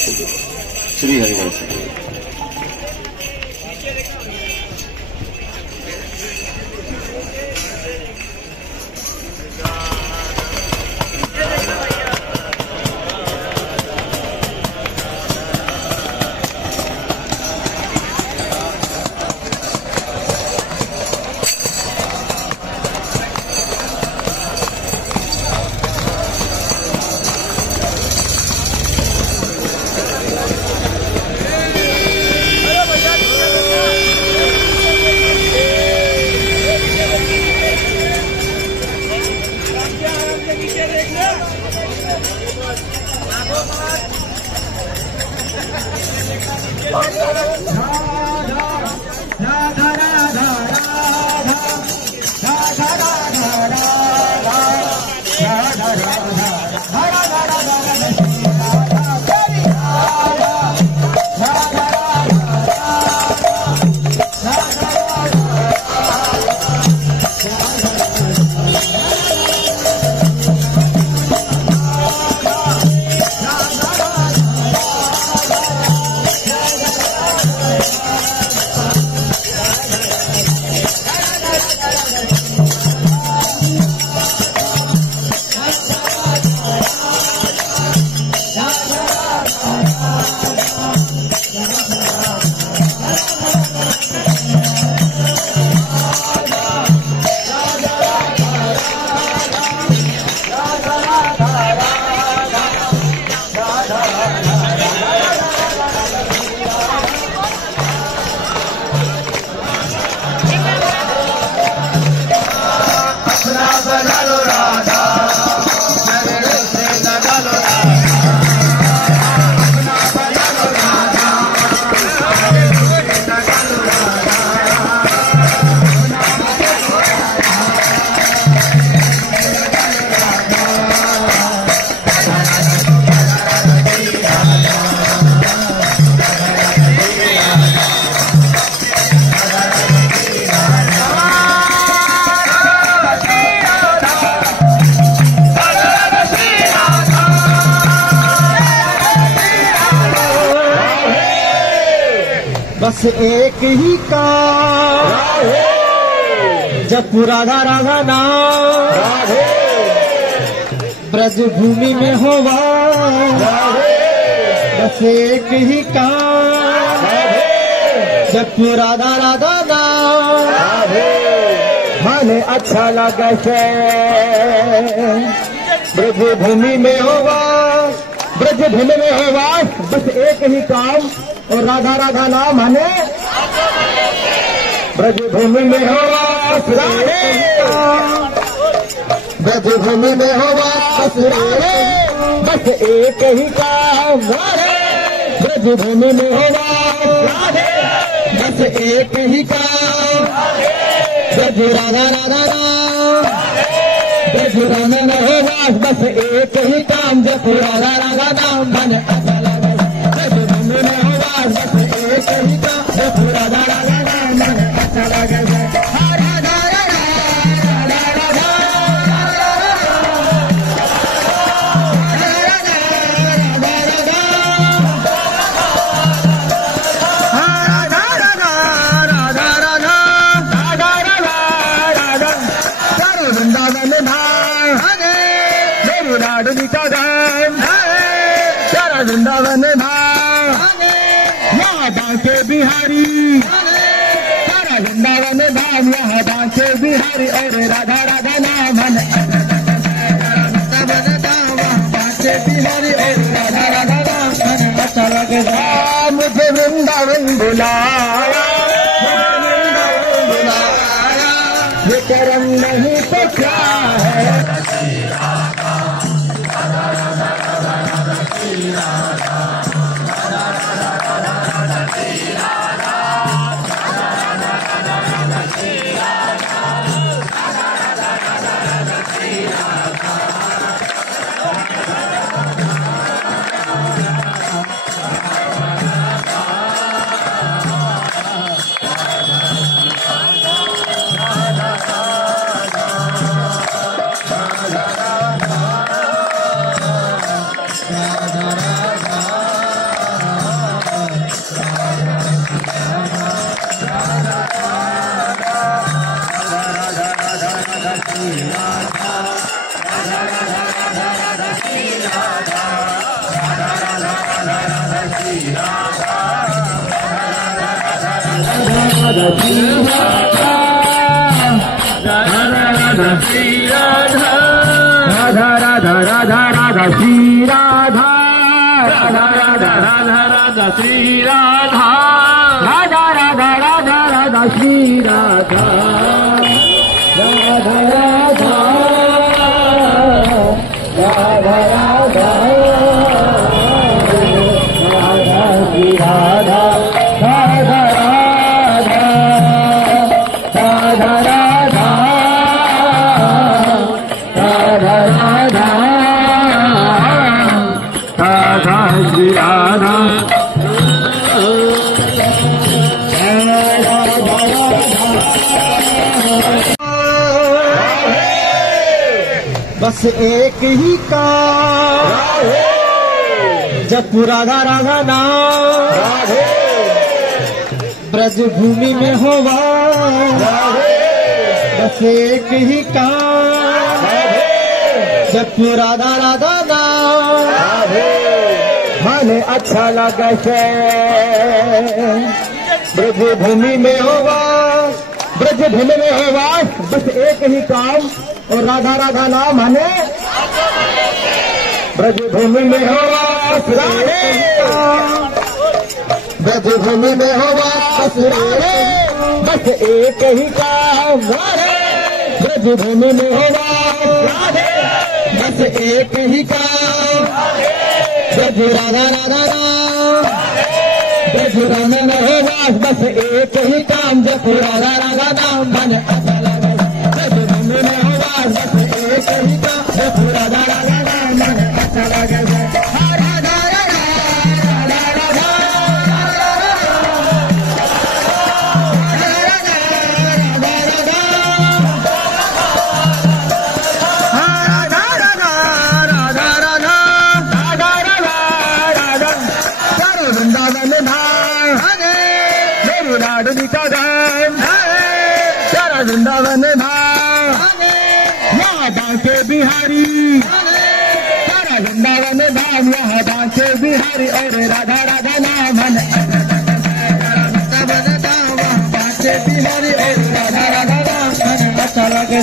श्री हरिवंश। बस एक ही काम जब राधा राधा नाम ब्रज भूमि में होवा। बस एक ही काम जब राधा राधा नाम माने अच्छा लगे से ब्रज भूमि में होवा। ब्रज भूमि में होवा बस एक ही काम और राधा राधा नाम हने ब्रज भूमि में होवा। ब्रज भूमि में होवा बस एक ही काम ब्रज भूमि में होवा बस एक ही काम ब्रज राधा राधा नाम ब्रज भूमि में होवा बस एक ही काम जब राधा राधा नाम मन अच्छा लगे ब्रज भूमि में होवा बस एक ही काम जब राधा राधा नाम मन अच्छा लगे। वृंदावन धाम यहाँ बांके बिहारी सारा वृंदावन धाम यहाँ बांके बिहारी और राधा राधा नाम बांके बिहारी और राधा राधा नाम अच्छा लगेगा। मुझे वृंदावन बुलाया ये करम नहीं तो क्या है। राधा राधा राधा श्री राधा राधा राधा श्री राधा राधा राधा राधा राधा श्री राधा राधा राधा राधा राधा श्री राधा राधा राधा राधा राधा श्री राधा राधा राधा राधा राधा राधा श्री राधा राधा राधा राधा राधा राधा राधा राधा श्री राधा बस एक ही काम जप राधा राधा नाम ब्रज भूमि में होवा बस एक ही काम जप राधा राधा नाम मन अच्छा लगे से ब्रज भूमि में होवा ब्रज भूमि में होवा बस एक ही काम और राधा राधा नाम हने ब्रज भूमि में होवा ब्रज भूमि में होवा बस एक ही काम ब्रज भूमि में होवा बस एक ही काम ब्रज राधा राधा राम ब्रज भूमि में होवा बस एक ही काम जब राधा राधा नाम मन अच्छा लगे ब्रज भूमि में होवा बस एक ही काम जब राधा राधा नाम मन अच्छा लगे वृंदावन धाम यहाँ बांके बिहारी सारा वृंदावन धाम यहाँ बांके बिहारी और राधा राधा नाम वृंदावन धाम बांके बिहारी और राधा राधा नाम अच्छा लगे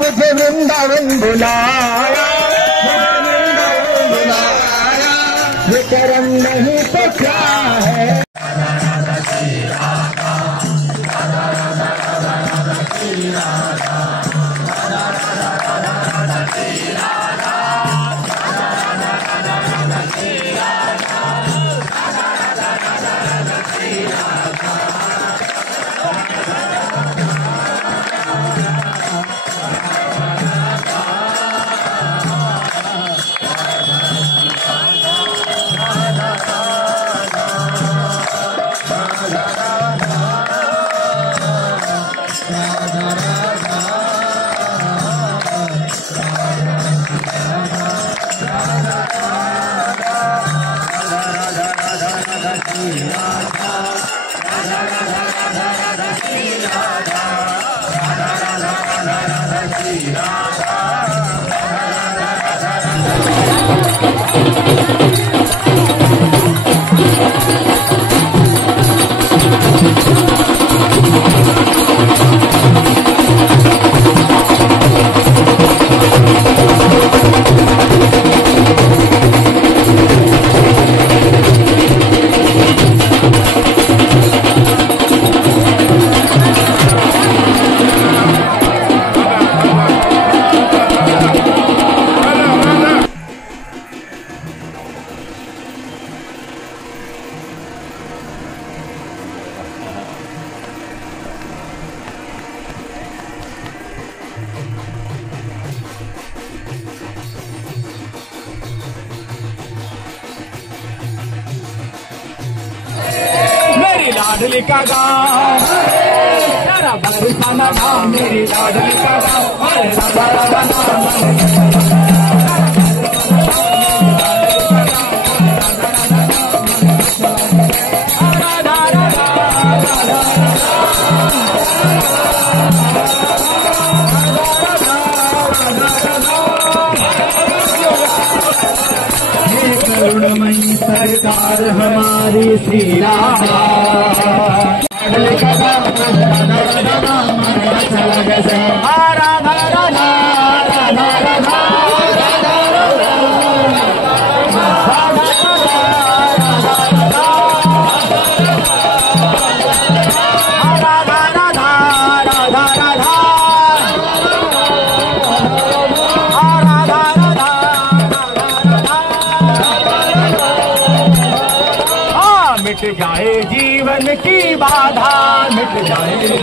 मुझे वृंदावन बुलाया ये करम नहीं तो क्या है लाडली का गाँव तेरा बरसाना नाम मेरी लाडली का गाँव राधा राधा नाम करुणमयी सरकार हमारी श्री राधा मिट जाए जीवन की बाधा, मिट जाए